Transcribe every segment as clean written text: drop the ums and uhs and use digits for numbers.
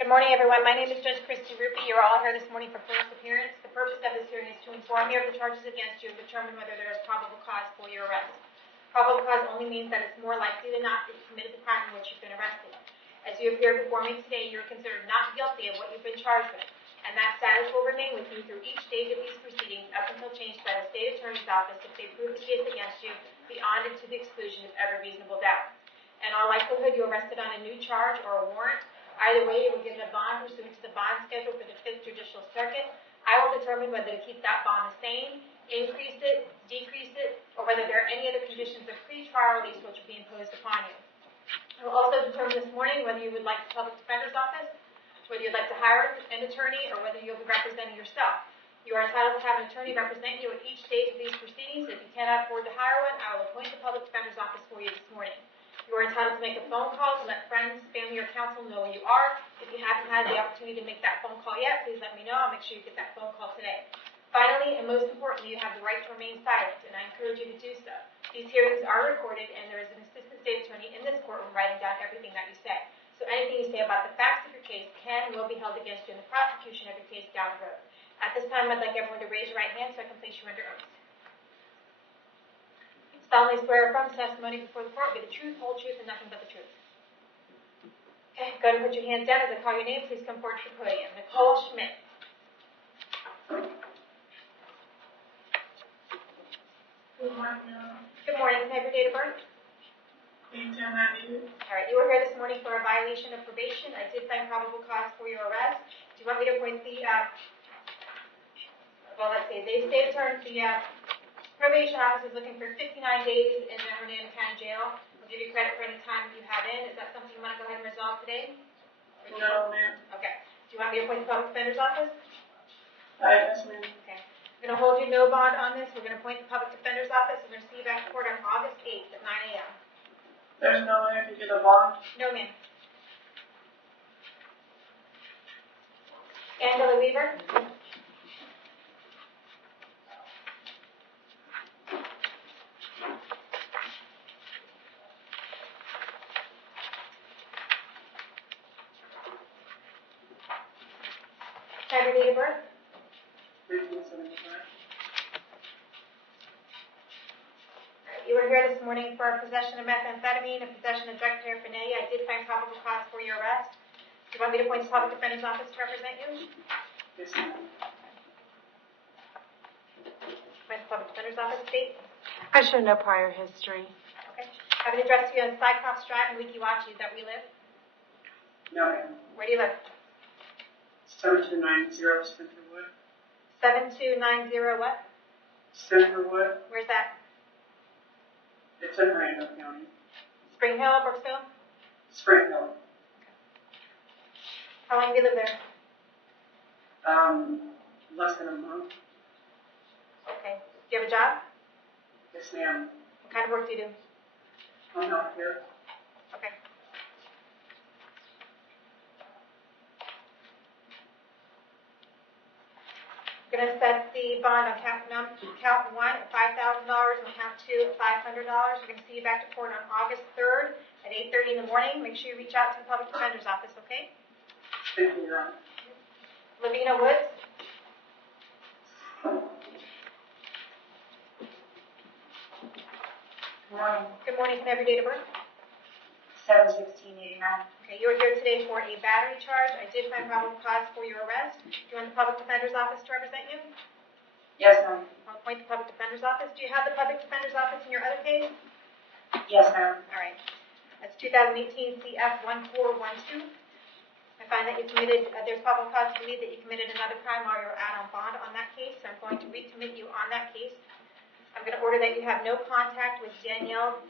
Good morning, everyone. My name is Judge Christy Ruppe. You're all here this morning for first appearance. The purpose of this hearing is to inform you of the charges against you and determine whether there is probable cause for your arrest. Probable cause only means that it's more likely than not that you committed the crime in which you've been arrested. As you appear before me today, you are considered not guilty of what you've been charged with, and that status will remain with you through each stage of these proceedings up until changed by the state attorney's office if they prove the case against you beyond and to the exclusion of every reasonable doubt. In all likelihood, you're arrested on a new charge or a warrant. Either way, you will get a bond pursuant to the bond schedule for the 5th Judicial Circuit. I will determine whether to keep that bond the same, increase it, decrease it, or whether there are any other conditions of pre-trial release which will be imposed upon you. I will also determine this morning whether you would like the Public Defender's Office, whether you'd like to hire an attorney, or whether you'll be representing yourself. You are entitled to have an attorney represent you at each stage of these proceedings. If you cannot afford to hire one, I will appoint the Public Defender's Office for you this morning. You are entitled to make a phone call to let friends, family, or counsel know where you are. If you haven't had the opportunity to make that phone call yet, please let me know. I'll make sure you get that phone call today. Finally, and most importantly, you have the right to remain silent, and I encourage you to do so. These hearings are recorded, and there is an assistant state attorney in this courtroom writing down everything that you say. So anything you say about the facts of your case can and will be held against you in the prosecution of your case down the road. At this time, I'd like everyone to raise your right hand so I can place you under oath. Solemnly swear or affirm testimony before the court will be the truth, whole truth, and nothing but the truth. Okay, go ahead and put your hands down. As I call your name, please come forward to the podium. Nicole Schmidt. Good morning. Good morning. Can I have your date of birth? 1892. All right, you were here this morning for a violation of probation. I did find probable cause for your arrest. Do you want me to appoint the, the state attorney, the probation office is looking for 59 days in the Hernando County Jail. I'll give you credit for any time you have in. Is that something you want to go ahead and resolve today? No, ma'am. Okay. Do you want me to appoint the Public Defender's Office? Yes, ma'am. Okay. I'm going to hold you no bond on this. We're going to appoint the Public Defender's Office. We're going to see you back to court on August 8th at 9 a.m. There's no way I could get a bond? No, ma'am. Angela Weaver? Have your date of birth? 1975. You were here this morning for possession of methamphetamine and possession of drug paraphernalia. I did find probable cause for your arrest. Do you want me to appoint the Public Defender's Office to represent you? Yes, ma'am. Appoint the Public Defender's Office, state. I show no prior history. Okay. I have an address to you on Cyclops Drive in Wekiwachi. Is that where you live? No, ma'am. Where do you live? 7290 Centerwood. 7290 what? Centerwood. Where's that? It's in Hernando County. Spring Hill, Brooksville? Spring Hill. How long have you lived there? Less than a month. Okay. Do you have a job? Yes, ma'am. What kind of work do you do? Home health care. Okay. We're going to set the bond on count 1 at $5,000 and count 2 at $500. We're going to see you back to court on August 3rd at 8:30 in the morning. Make sure you reach out to the Public Defender's Office, okay? Thank you, Your Honor. Lavina Woods. Good morning. Good morning. Can I have your date of birth? 7/16/89. Okay, you are here today for a battery charge. I did find probable cause for your arrest. Do you want the Public Defender's Office to represent you? Yes, ma'am. I'll appoint the Public Defender's Office. Do you have the Public Defender's Office in your other case? Yes, ma'am. All right. That's 2018 CF 1412. I find that you committed, there's probable cause to believe that you committed another crime while you were out on bond on that case, so I'm going to recommit you on that case. I'm going to order that you have no contact with Danielle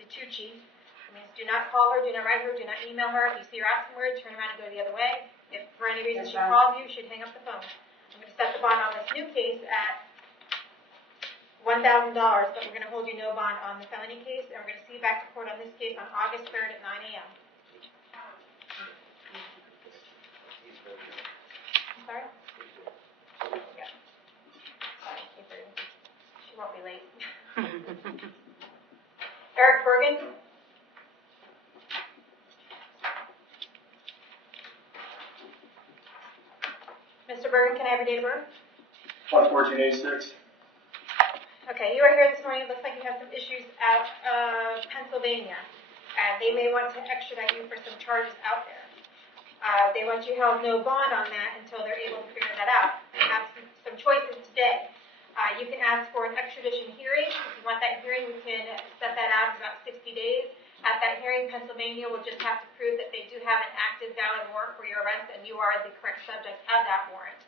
DiTucci. That means do not call her, do not write her, do not email her. If you see her out somewhere, turn around and go the other way. If for any reason she calls you should hang up the phone. I'm going to set the bond on this new case at $1,000, but we're going to hold you no bond on the felony case, and we're going to see you back to court on this case on August 3rd at 9 a.m. I'm sorry? Yeah. Sorry, 8:30. She won't be late. Eric Bergen. Mr. Bergen, can I have your date of birth? 1/14/86. Okay, you are here this morning. It looks like you have some issues out of Pennsylvania. They may want to extradite you for some charges out there. They want you held no bond on that until they're able to figure that out. You have some choices today. You can ask for an extradition hearing. If you want that hearing, we can set that out in about 60 days. At that hearing, Pennsylvania will just have to prove that they do have an active, valid warrant for your arrest, and you are the correct subject of that warrant.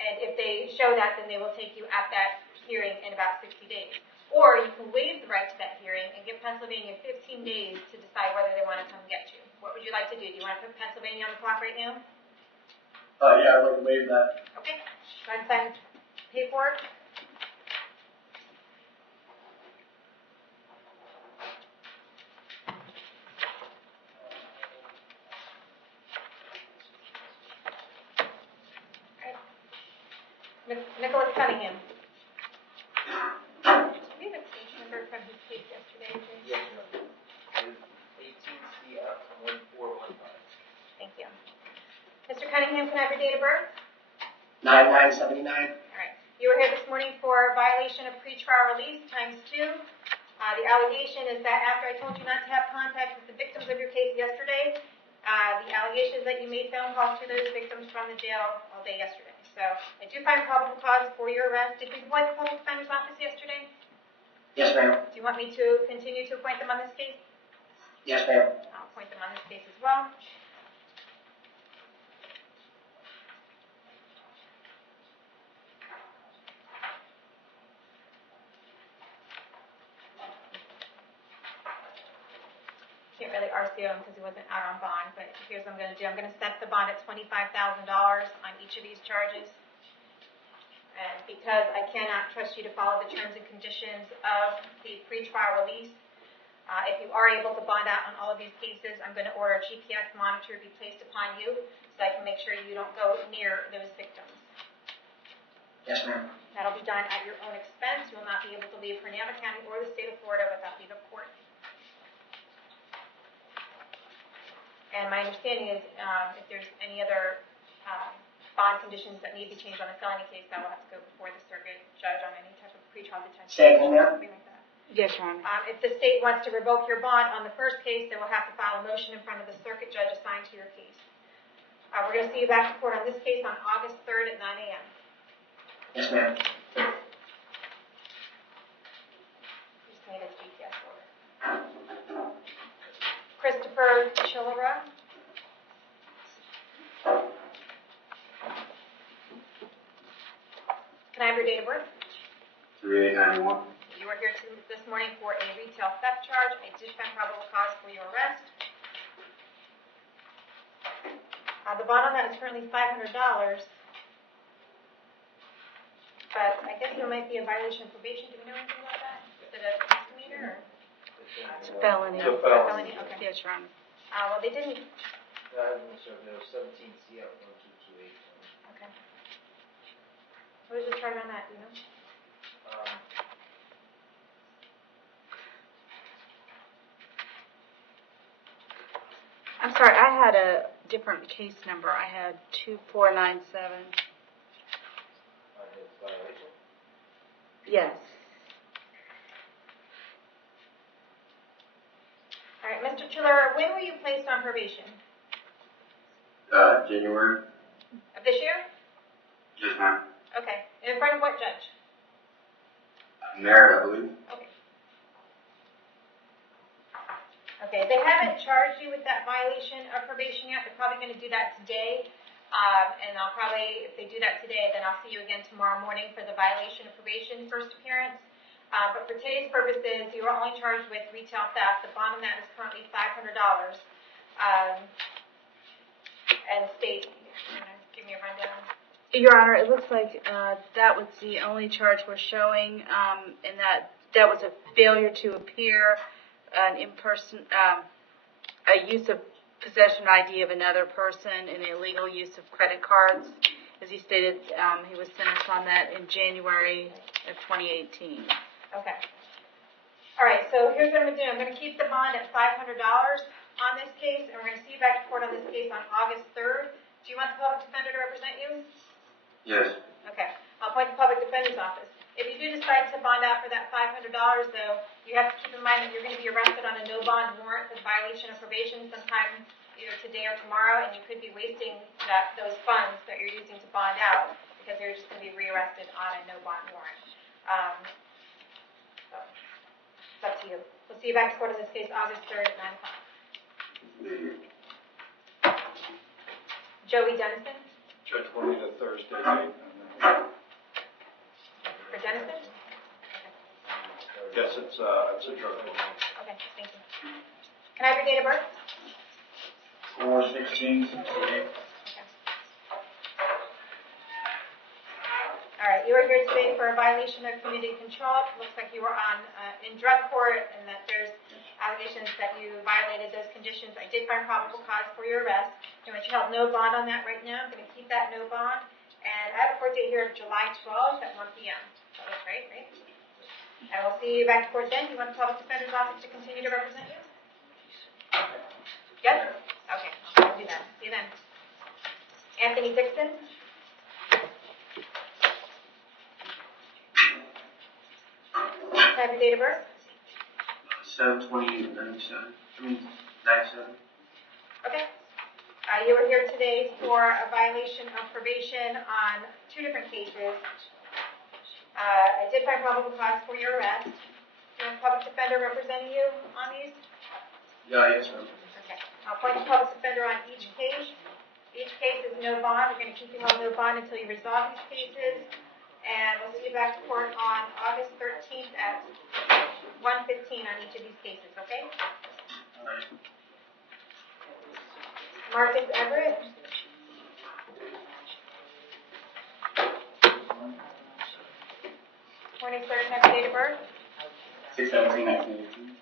And if they show that, then they will take you at that hearing in about 60 days. Or you can waive the right to that hearing and give Pennsylvania 15 days to decide whether they want to come get you. What would you like to do? Do you want to put Pennsylvania on the clock right now? Yeah, I'd like to waive that. Okay. Go ahead and sign paperwork. Nicholas Cunningham. Did we have a case number from his case yesterday, Jay? Yes, ma'am. 18CF1415. Thank you. Mr. Cunningham, can I have your date of birth? 9979. All right. You were here this morning for violation of pretrial release ×2. The allegation is that after I told you not to have contact with the victims of your case yesterday, the allegation is that you made phone calls to those victims from the jail all day yesterday. So I do find probable cause for your arrest. Did we appoint the public defender's office yesterday? Yes, ma'am. Do you want me to continue to appoint them on this case? Yes, ma'am. I'll appoint them on this case as well. Can't really RCO him because he wasn't out on bond, but here's what I'm going to do. I'm going to set the bond at $25,000 on each of these charges. And because I cannot trust you to follow the terms and conditions of the pretrial release, if you are able to bond out on all of these cases, I'm going to order a GPS monitor to be placed upon you so I can make sure you don't go near those victims. Yes, ma'am. That'll be done at your own expense. You will not be able to leave Hernando County or the state of Florida without leave of court. And my understanding is if there's any other bond conditions that need to be changed on a felony case, that will have to go before the circuit judge on any type of pretrial detention. Second, ma'am. Something like that. Yes, Your Honor. If the state wants to revoke your bond on the first case, they will have to file a motion in front of the circuit judge assigned to your case. We're going to see you back to court on this case on August 3rd at 9 a.m. Yes, ma'am. Just need a GPS order. Christopher Chilera. Can I have your date of birth? 3891. You were here this morning for a retail theft charge. I did find probable cause for your arrest. The bond on that is currently $500, but I guess there might be a violation of probation. Do we know anything about that? Is it a misdemeanor or? It's a felony. It's a felony. Okay. Yes, Your Honor. Well, they didn't. There was 17CF1228. Okay. What was the charge on that? Do you know? I'm sorry, I had a different case number. I had 2497. Violation? Yes. All right, Mr. Chiller, when were you placed on probation? January. Of this year? Yes, ma'am. Okay. In front of what judge? Merit, I believe. Okay. Okay, they haven't charged you with that violation of probation yet. They're probably going to do that today. And I'll probably, if they do that today, then I'll see you again tomorrow morning for the violation of probation first appearance. But for today's purposes, you are only charged with retail theft. The bond on that is currently $500. And state, give me a rundown. Your Honor, it looks like that was the only charge we're showing, and that was a failure to appear, an in-person, a use of possession ID of another person, and illegal use of credit cards. As he stated, he was sentenced on that in January of 2018. Okay. All right, so here's what I'm going to do. I'm going to keep the bond at $500 on this case, and we're going to see you back to court on this case on August 3rd Do you want the public defender to represent you? Yes. Okay. I'll appoint the public defender's office. If you do decide to bond out for that $500, though, you have to keep in mind that you're going to be arrested on a no bond warrant for violation of probation sometime either today or tomorrow, and you could be wasting those funds that you're using to bond out because you're just going to be rearrested on a no bond warrant. So it's up to you. We'll see you back to court in this case August 3rd at 9 o'clock. Joey Dennison? Judge wanted a Thursday night. For Dennison? Yes, it's a drug. Okay, thank you. Can I have your date of birth? 4/16/68. All right, you are here today for a violation of community control. It looks like you were on in drug court and that there's allegations that you violated those conditions. I did find probable cause for your arrest. I want you to help no bond on that right now. I'm going to keep that no bond. And I have a court date here of July 12th at 1 p.m. So that's right? And we'll see you back to court then. Do you want the public defender's office to continue to represent you? Yes? Okay, I'll do that. See you then. Anthony Dixon? Can I have your date of birth? 7/28/97. 97. Okay. You were here today for a violation of probation on 2 different cases. I did find probable cause for your arrest. Do you want a public defender representing you on these? Yeah, yes, ma'am. Okay. I'll appoint a public defender on each case. Each case is no bond. We're going to keep you on no bond until you resolve these cases. And we'll see you back to court on August 13th at 1:15 on each of these cases, okay? All right. Marcus Everett? Morning, sir. Can I have your date of birth? 6/17/1918.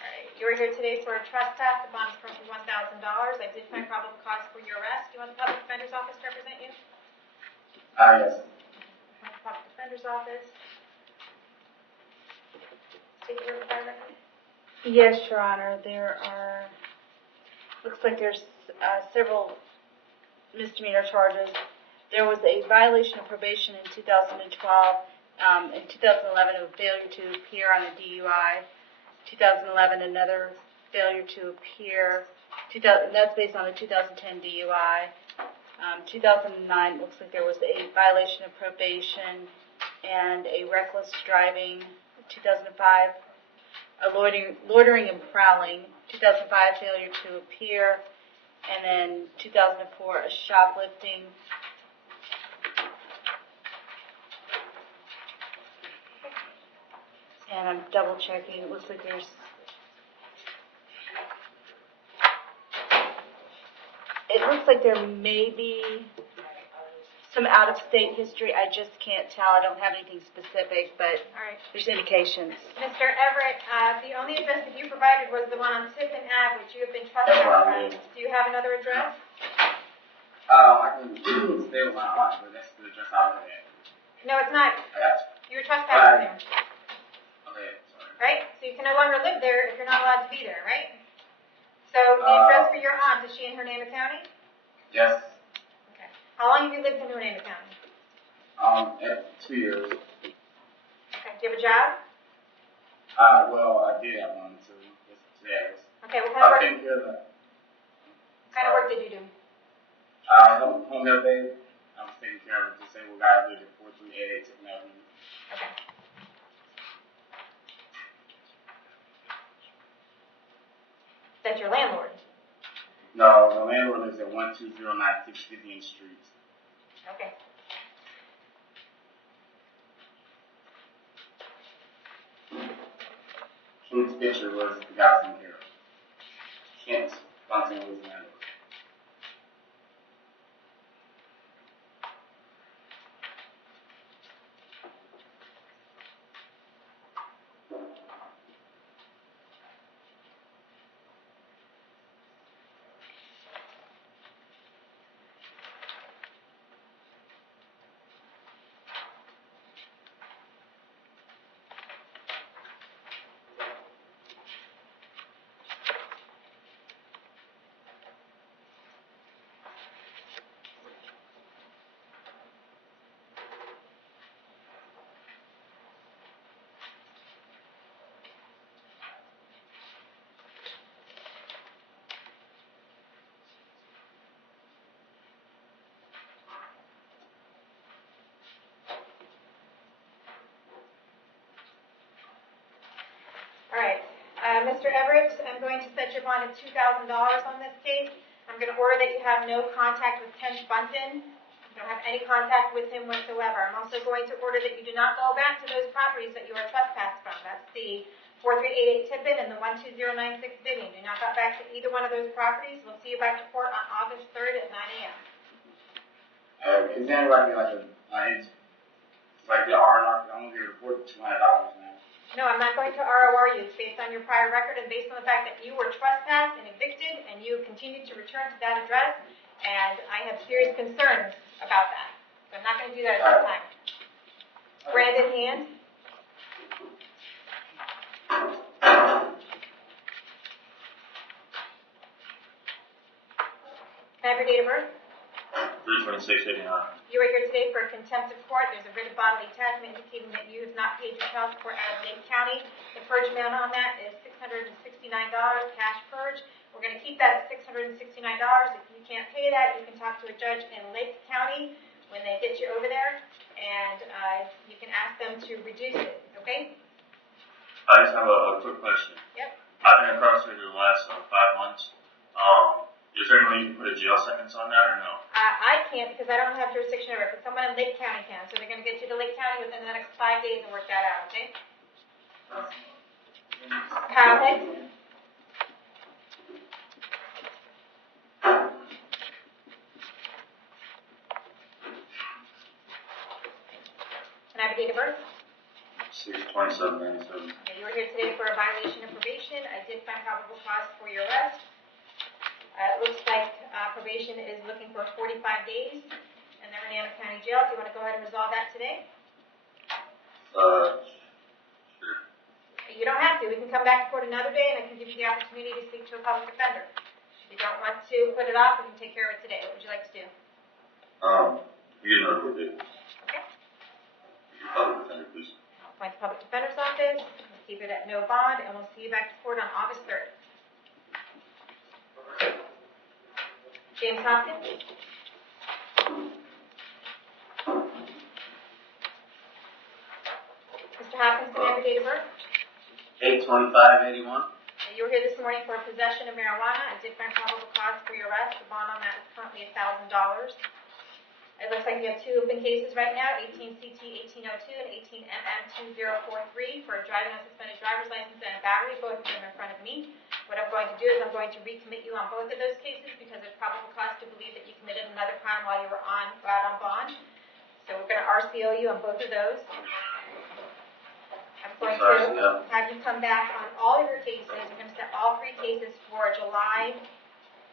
Alright, you were here today for a trespass. The bond is currently $1,000. I did find probable cause for your arrest. Do you want the public defender's office to represent you? Yes. Public defender's office. Take your fire record. Yes, Your Honor, there are, looks like there's several misdemeanor charges. There was a violation of probation in 2012. In 2011, a failure to appear on a DUI. 2011, another failure to appear. That's based on a 2010 DUI. 2009, looks like there was a violation of probation and a reckless driving. 2005, a loitering and prowling. 2005, failure to appear. And then 2004, a shoplifting. And I'm double checking. It looks like there's there may be some out-of-state history. I just can't tell. I don't have anything specific, but Alright. there's indications. Mr. Everett, the only address that you provided was the one on Tiffin Ave, which you have been That's where I trespassing. live. Do you have another address? I can stay with my aunt, but that's the address I live at. No, it's not. I got You were trespassing there, Okay, sorry. right? So you can no longer live there if you're not allowed to be there, right? So the address for your aunt, is she in Hernando County? Yes. Okay. How long have you lived in Hernando County? At 2 years. Okay. Do you have a job? Well, I did have one until today. Okay. What I was kind taking care of that. of work did you do? Home health aid. I was taking care of a disabled guy who lived at 4388 Tiffin Avenue. Okay. That's your landlord. No, the landlord lives at 1209 50th Street. Okay. Kent's picture was the guy from here. Kent Bunting was the landlord. Mr. Everett, I'm going to set your bond at $2,000 on this case. I'm going to order that you have no contact with Ken Bunton. You don't have any contact with him whatsoever. I'm also going to order that you do not go back to those properties that you are trespassed from. That's the 4388 Tippin and the 12096 Vivian. Do not go back to either one of those properties. We'll see you back to court on August 3rd at 9 a.m. Is there anybody like it's like the R&R can only be reported $200 now? No, I'm not going to ROR you. It's based on your prior record and based on the fact that you were trespassed and evicted and you continued to return to that address, and I have serious concerns about that. So I'm not going to do that at this time. Brandon Hand. Can I have your date of birth? 3/26/89. You are here today for a contempt of court. There's a writ of bodily attachment indicating that you have not paid your child support out of Lake County. The purge amount on that is $669, cash purge. We're going to keep that at $669. If you can't pay that, you can talk to a judge in Lake County when they get you over there, and you can ask them to reduce it, okay? I just have a quick question. Yep. I've been incarcerated the last 5 months. Is there any way you can put a jail sentence on that or no? I can't because I don't have jurisdiction over it, but someone in Lake County can. So they're going to get you to Lake County within the next 5 days and work that out, okay? Kyle Hicks? Can I have a date of birth? 6/27/97. Okay, you were here today for a violation of probation. I did find probable cause for your arrest. It looks like probation is looking for 45 days in the Hernando County Jail. Do you want to go ahead and resolve that today? Sure. You don't have to. We can come back to court another day, and I can give you the opportunity to speak to a public defender. If you don't want to put it off, we can take care of it today. What would you like to do? You know what it is. Okay. Public defender, please. Appoint the public defender's office. We'll keep it at no bond, and we'll see you back to court on August 3rd. James Hopkins? Mr. Hopkins, can I have your date of birth? 8/25/81. You were here this morning for possession of marijuana. I did find probable cause for your arrest. The bond on that is currently $1,000. It looks like you have 2 open cases right now, 18CT-1802 and 18MM-2043 for driving on suspended driver's license and a battery. Both of them are in front of me. What I'm going to do is I'm going to recommit you on both of those cases because there's probable cause to believe that you committed another crime while you were out on bond. So we're going to RCO you on both of those. I'm going to have you come back on all of your cases. We're going to set all 3 cases for July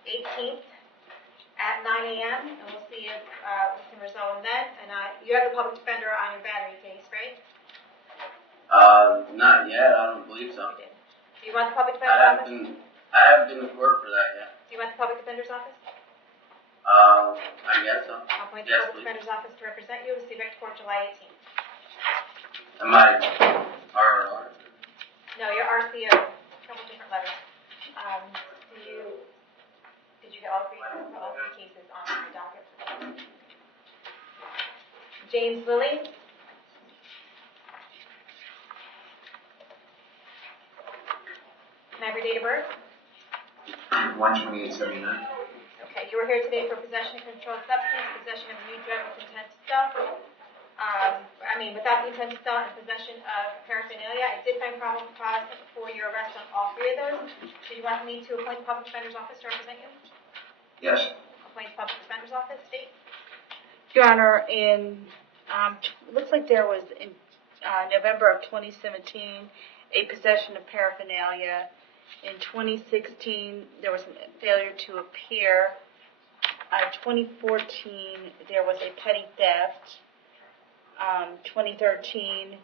18th at 9 a.m. and we'll see if we can resolve them then. And you have the public defender on your battery case, right? Not yet. I don't believe so. You did. Do you want the public defender's office? I haven't been to court for that yet. Do you want the public defender's office? I guess so. I'll appoint the Yes, public please. defender's office to represent you. We'll see you back to court July 18th. Am I RR? No, your RCO. A couple different letters. Did you get all 3 cases on your docket? James Lilly? Can I have your date of birth? 1/28/79. Okay, you were here today for possession of controlled substance, possession of a new drug with intent to sell. Without the intent to sell and possession of paraphernalia. I did find probable cause for your arrest on all 3 of those. Do you want me to appoint the public defender's office to represent you? Yes. Appoint the public defender's office, state. Your Honor, it looks like there was in November of 2017 a possession of paraphernalia. In 2016, there was a failure to appear. 2014, there was a petty theft. 2013,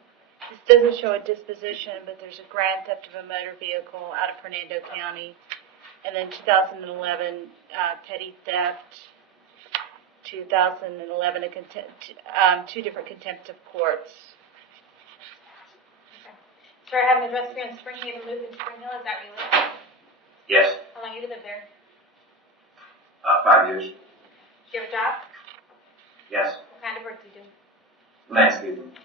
this doesn't show a disposition, but there's a grand theft of a motor vehicle out of Hernando County. And then 2011, petty theft. 2011, 2 different contempt of courts. Okay. Sir, I have an address here in Spring Haven Loop in Spring Hill. Is that where you live? Yes. How long have you lived there? 5 years. Do you have a job? Yes. What kind of work do you do? Landscaping.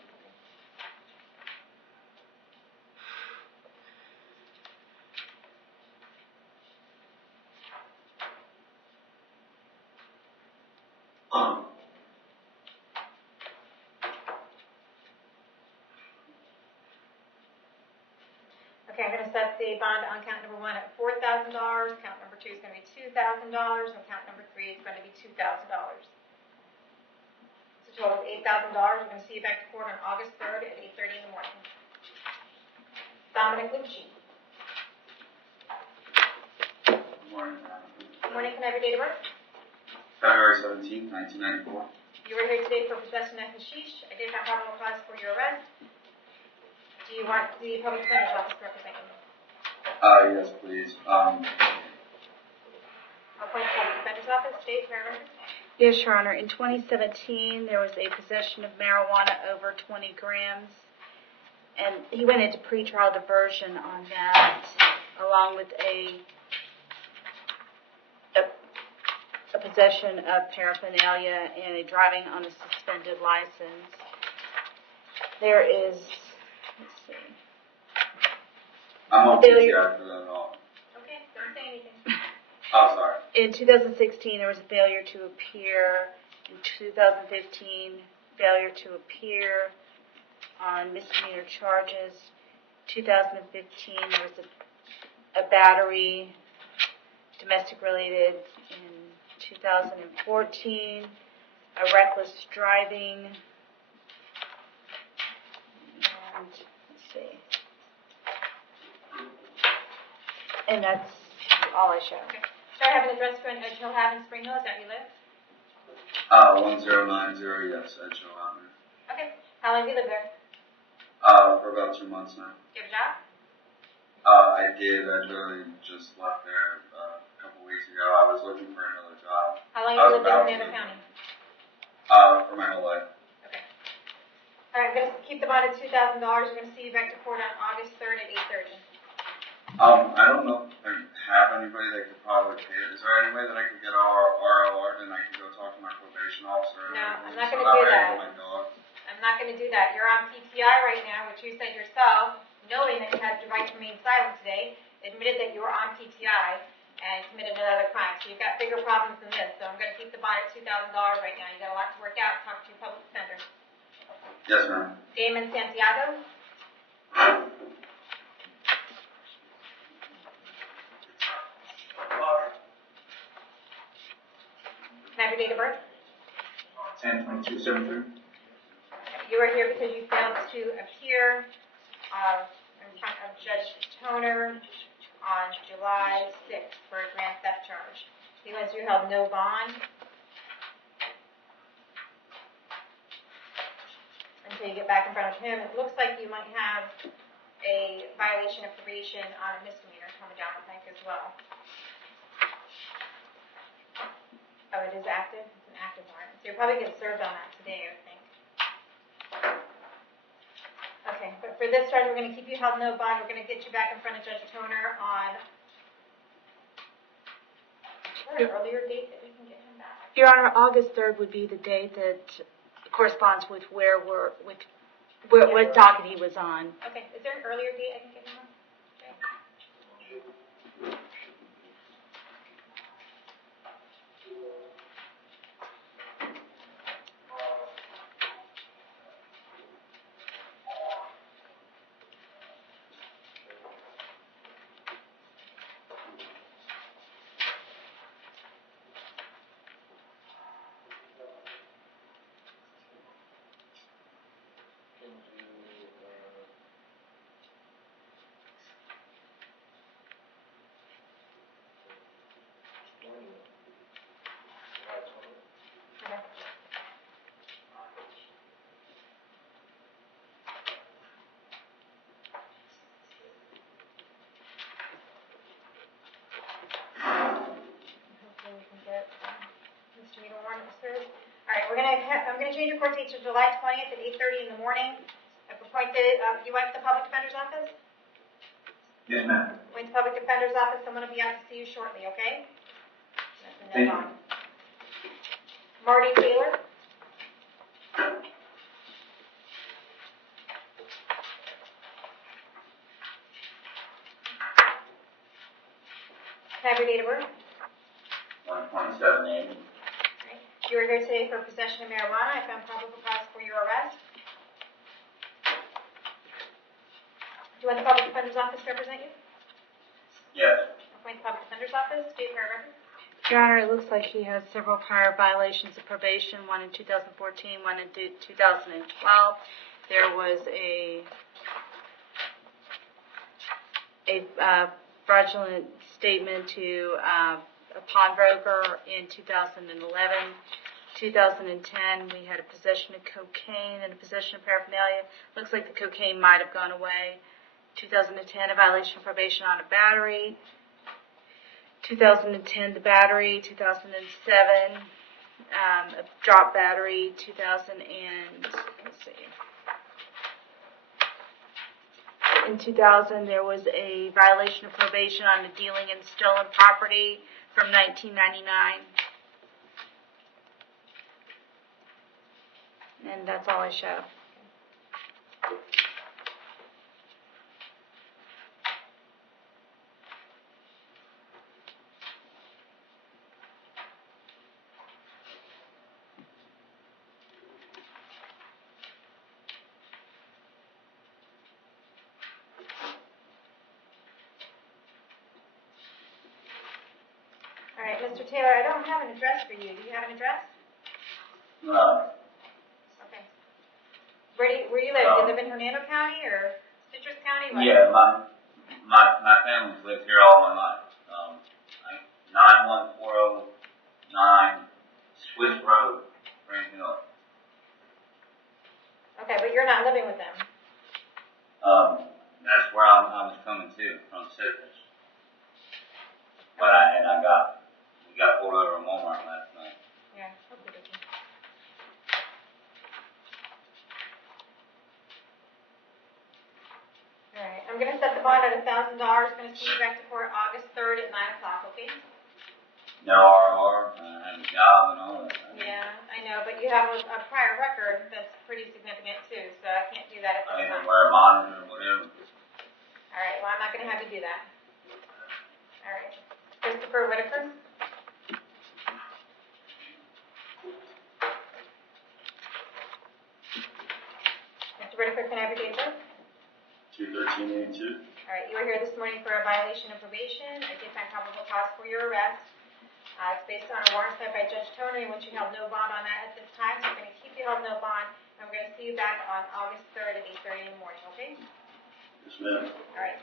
Okay, I'm gonna set the bond on count number 1 at $4,000, count number 2 is gonna be $2,000, and count number 3 is gonna be $2,000. So total of $8,000, we're gonna see you back to court on August 3rd at 8:30 in the morning. Dominic Lucci. Good morning. Good morning, can I have your date of birth? February 17th, 1994. You were here today for possession of hashish. I did have probable cause for your arrest. Do you want the public defender's office to represent you? Yes, please. I'll point to the public defender's office, state, paragraph. Yes, Your Honor. In 2017, there was a possession of marijuana over 20 grams, and he went into pretrial diversion on that, along with a possession of paraphernalia and a driving on a suspended license. There is, let's see. I'm on Failure- PTI for that all. Okay, don't say anything. Oh, sorry. In 2016, there was a failure to appear. In 2015, failure to appear on misdemeanor charges. 2015, there was a battery, domestic related. In 2014, a reckless driving. And let's see. And that's all I show. Okay. So I have an address for an Edge Hill Ave in Spring Hill, is that where you live? 1090, yes, Edge Hill Avenue. Okay. How long have you lived there? For about 2 months now. Do you have a job? I did. I literally just left there a couple weeks ago. I was looking for another job. How long I have you was lived in about Hernando to. County? For my whole life. Okay. All right, I'm going to keep the bond at $2,000. We're going to see you back to court on August 3rd at 8:30. I don't know if I have anybody that could probably pay it. Is there any way that I could get RLR and I could go talk to my probation officer? No, I'm not So gonna do way I that. can get my dog? I'm not going to do that. You're on PTI right now, which you said yourself, knowing that you had the right to remain silent today, admitted that you were on PTI and committed another crime. So you've got bigger problems than this. So I'm going to keep the bond at $2,000 right now. You got a lot to work out. Talk to your public defender. Yes, ma'am. Damon Santiago. Can I have your date of birth? 10/22/73. You are here because you failed to appear in front of Judge Toner on July 6th for a grand theft charge. Because you held no bond until you get back in front of him. It looks like you might have a violation of probation on a misdemeanor coming down the pike as well. Oh, it is active? It's an active warrant. So you'll probably get served on that today, I think. Okay, but for this charge, we're going to keep you held no bond. We're going to get you back in front of Judge Toner on... Is there an earlier date that we can get him back? Your Honor, August 3rd would be the date that corresponds with what docket he was on. Okay, is there an earlier date I can get him on? Okay. Can do, July 20th. Okay. Hopefully we can get misdemeanor warrant served. All right, I'm going to change your court date to July 20th at 8:30 in the morning. I've appointed, you went to the public defender's office? Yes, ma'am. Went to public defender's office. Someone will be out to see you shortly, okay? Thank you. Marty Taylor. Can I have your date of birth? 12780. You are here today for possession of marijuana. I found probable cause for your arrest. Do you want the public defender's office to represent you? Yes. Appoint the public defender's office. State for record. Your Honor, it looks like he has several prior violations of probation, one in 2014, one in 2012. There was a fraudulent statement to a pawnbroker in 2011. 2010, we had a possession of cocaine and a possession of paraphernalia. Looks like the cocaine might have gone away. 2010, a violation of probation on a battery. 2010, the battery. 2007, a drop battery. 2000 and, let's see. In 2000, there was a violation of probation on the dealing in stolen property from 1999. And that's all I show. All right, Mr. Taylor, I don't have an address for you. Do you have an address? No. Okay. Where do you live? Do you live in Hernando County or Citrus County? What? Yeah, my family's lived here all my life. 91409 Swiss Road, Green Hill. Okay, but you're not living with them. That's where I was coming to from Citrus. But we got pulled over in Walmart last night. Yeah. Okay. All right, I'm going to set the bond at $1,000. Going to see you back to court August 3rd at 9 o'clock, okay? No RR, I had a job and all that. Yeah, I know, but you have a prior record that's pretty significant too, so I can't do that at I this didn't time. wear a monitor or whatever. All right, well, I'm not going to have you do that. All right. Christopher Whitaker? Mr. Whitaker, can I have your date of birth? 2/13/82. All right, you were here this morning for a violation of probation. I did find probable cause for your arrest. It's based on a warrant set by Judge Toner, in which you held no bond on that at this time, so I'm going to keep you held no bond, and we're going to see you back on August 3rd at 8:30 in the morning, okay? Yes, ma'am. All right.